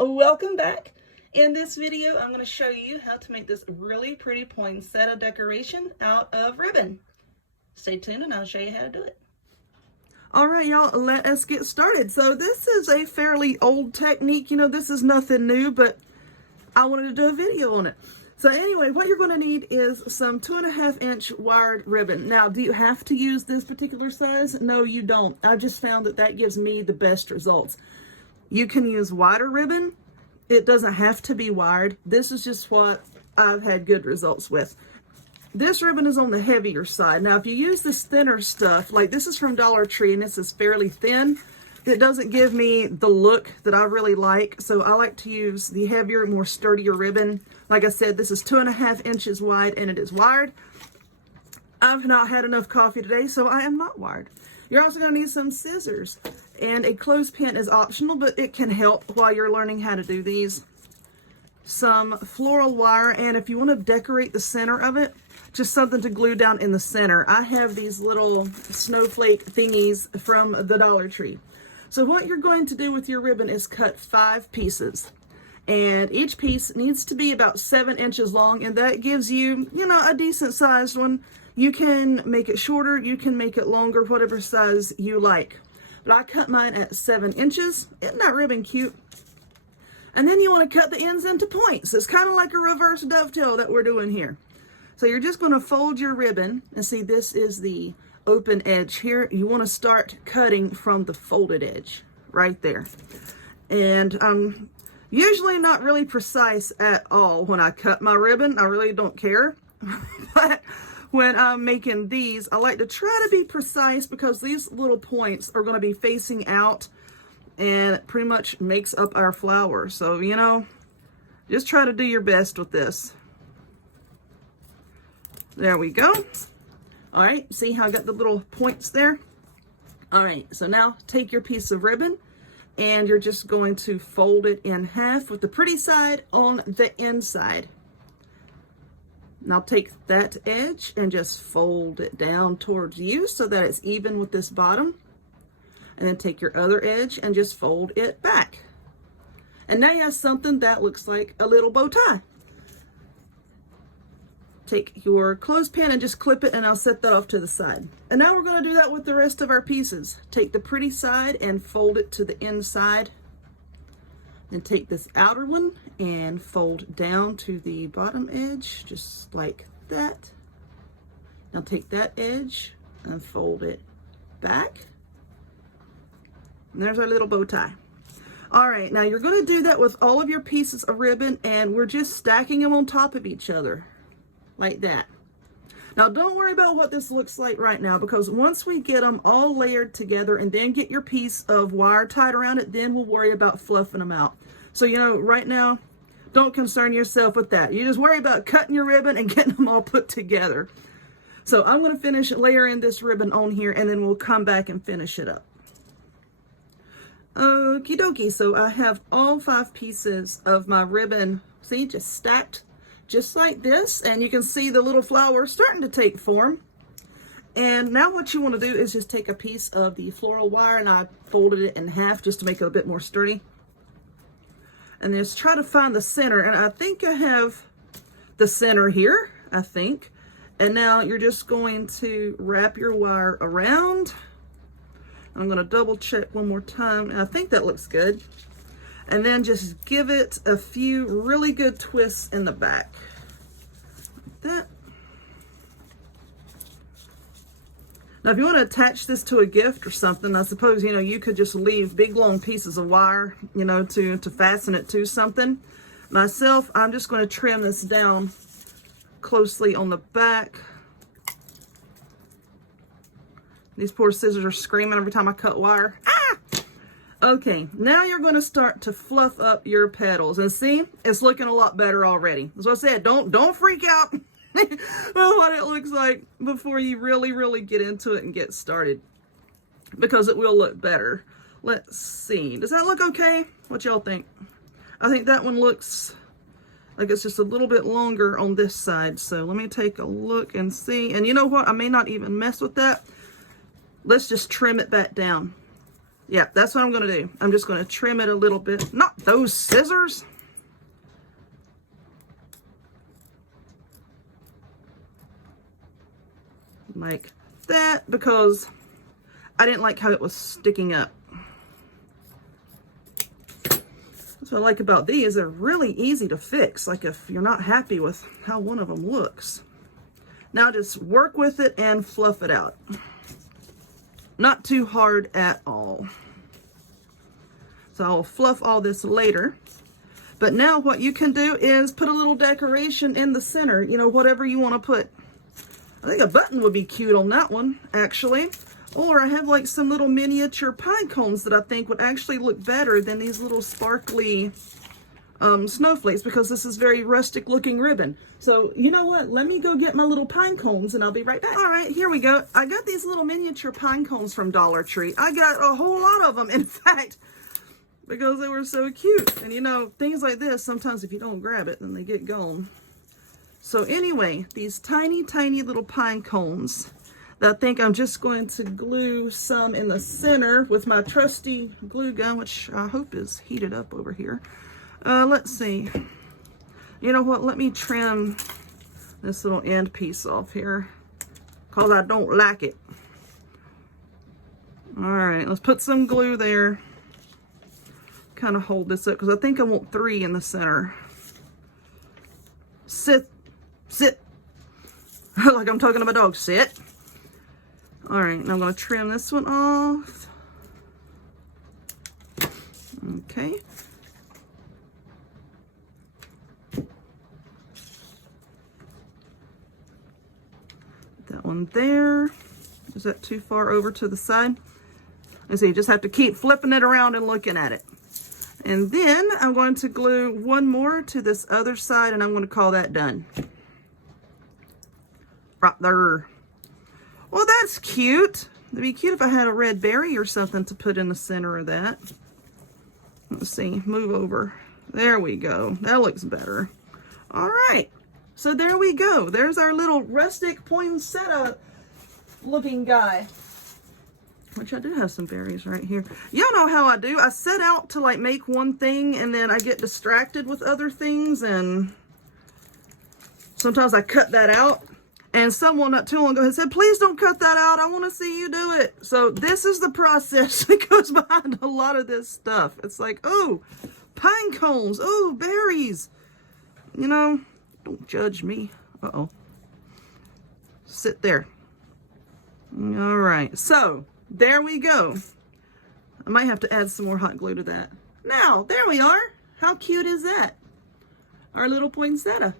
y'all, welcome back. In this video, I'm going to show you how to make this really pretty poinsettia decoration out of ribbon. Stay tuned and I'll show you how to do it. All right, y'all, let us get started. So this is a fairly old technique. You know, this is nothing new, but I wanted to do a video on it. So anyway, what you're going to need is some 2.5-inch wired ribbon. Now, do you have to use this particular size? No, you don't. I just found that that gives me the best results. You can use wider ribbon. It doesn't have to be wired. This is just what I've had good results with. This ribbon is on the heavier side. Now, if you use this thinner stuff, like this is from Dollar Tree and this is fairly thin, it doesn't give me the look that I really like. So I like to use the heavier, more sturdier ribbon. Like I said, this is 2.5 inches wide and it is wired. I've not had enough coffee today, so I am not wired. You're also going to need some scissors, and a clothespin is optional, but it can help while you're learning how to do these. Some floral wire, and if you want to decorate the center of it, just something to glue down in the center. I have these little snowflake thingies from the Dollar Tree. So what you're going to do with your ribbon is cut 5 pieces, and each piece needs to be about 7 inches long, and that gives you, you know, a decent sized one. You can make it shorter, you can make it longer, whatever size you like. But I cut mine at 7 inches. Isn't that ribbon cute? And then you want to cut the ends into points. It's kind of like a reverse dovetail that we're doing here. So you're just going to fold your ribbon, and see, this is the open edge here. You want to start cutting from the folded edge right there. And I'm usually not really precise at all when I cut my ribbon. I really don't care. But when I'm making these, I like to try to be precise because these little points are going to be facing out and it pretty much makes up our flower. So, you know, just try to do your best with this. There we go. All right, see how I got the little points there? All right, so now take your piece of ribbon and you're just going to fold it in half with the pretty side on the inside. Now take that edge and just fold it down towards you so that it's even with this bottom. And then take your other edge and just fold it back. And now you have something that looks like a little bow tie. Take your clothespin and just clip it, and I'll set that off to the side. And now we're going to do that with the rest of our pieces. Take the pretty side and fold it to the inside. Then take this outer one and fold down to the bottom edge, just like that. Now take that edge and fold it back. And there's our little bow tie. All right, now you're going to do that with all of your pieces of ribbon, and we're just stacking them on top of each other, like that. Now don't worry about what this looks like right now, because once we get them all layered together and then get your piece of wire tied around it, then we'll worry about fluffing them out. So, you know, right now, don't concern yourself with that. You just worry about cutting your ribbon and getting them all put together. So I'm going to finish layering this ribbon on here, and then we'll come back and finish it up. Okie dokie, so I have all 5 pieces of my ribbon, see, just stacked just like this, and you can see the little flower starting to take form. And now what you want to do is just take a piece of the floral wire, and I folded it in half just to make it a bit more sturdy. And just try to find the center, and I think I have the center here, I think. And now you're just going to wrap your wire around. I'm going to double check one more time, and I think that looks good. And then just give it a few really good twists in the back. Like that. Now, if you want to attach this to a gift or something, I suppose, you know, you could just leave big, long pieces of wire, you know, to fasten it to something. Myself, I'm just going to trim this down closely on the back. These poor scissors are screaming every time I cut wire. Ah! Okay, now you're going to start to fluff up your petals. And see, it's looking a lot better already. As I said, don't freak out what it looks like before you really get into it and get started, because it will look better. Let's see. Does that look okay? What y'all think? I think that one looks like it's just a little bit longer on this side. So let me take a look and see. And you know what? I may not even mess with that. Let's just trim it back down. Yeah, that's what I'm going to do. I'm just going to trim it a little bit. Not those scissors. Like that, because I didn't like how it was sticking up. That's what I like about these. They're really easy to fix, like if you're not happy with how one of them looks. Now just work with it and fluff it out. Not too hard at all. So I'll fluff all this later. But now what you can do is put a little decoration in the center, you know, whatever you want to put. I think a button would be cute on that one, actually. Or I have like some little miniature pine cones that I think would actually look better than these little sparkly snowflakes, because this is very rustic looking ribbon. So you know what? Let me go get my little pine cones and I'll be right back. All right, here we go. I got these little miniature pine cones from Dollar Tree. I got a whole lot of them, in fact, because they were so cute. And you know, things like this, sometimes if you don't grab it, then they get gone. So anyway, these tiny, tiny little pine cones that I think I'm just going to glue some in the center with my trusty glue gun, which I hope is heated up over here. Let's see. You know what? Let me trim this little end piece off here, because I don't like it. All right, let's put some glue there. Kind of hold this up, because I think I want 3 in the center. Sit. Like I'm talking to my dog. Sit. All right, now I'm going to trim this one off. Okay. That one there. Is that too far over to the side? Let's see, you just have to keep flipping it around and looking at it. And then I'm going to glue one more to this other side, and I'm going to call that done. Right there. Well, that's cute. It'd be cute if I had a red berry or something to put in the center of that. Let's see, move over. There we go. That looks better. All right. So there we go. There's our little rustic poinsettia looking guy. Which I do have some berries right here. Y'all know how I do. I set out to like make one thing and then I get distracted with other things, and sometimes I cut that out. And someone not too long ago had said, please don't cut that out. I want to see you do it. So this is the process that goes behind a lot of this stuff. It's like, oh, pine cones. Oh, berries. You know, don't judge me. Uh-oh. Sit there. All right. So there we go. I might have to add some more hot glue to that. Now, there we are. How cute is that? Our little poinsettia.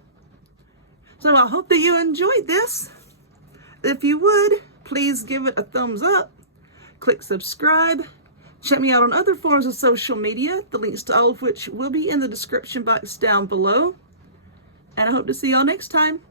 So I hope that you enjoyed this. If you would, please give it a thumbs up. Click subscribe. Check me out on other forms of social media, the links to all of which will be in the description box down below. And I hope to see y'all next time.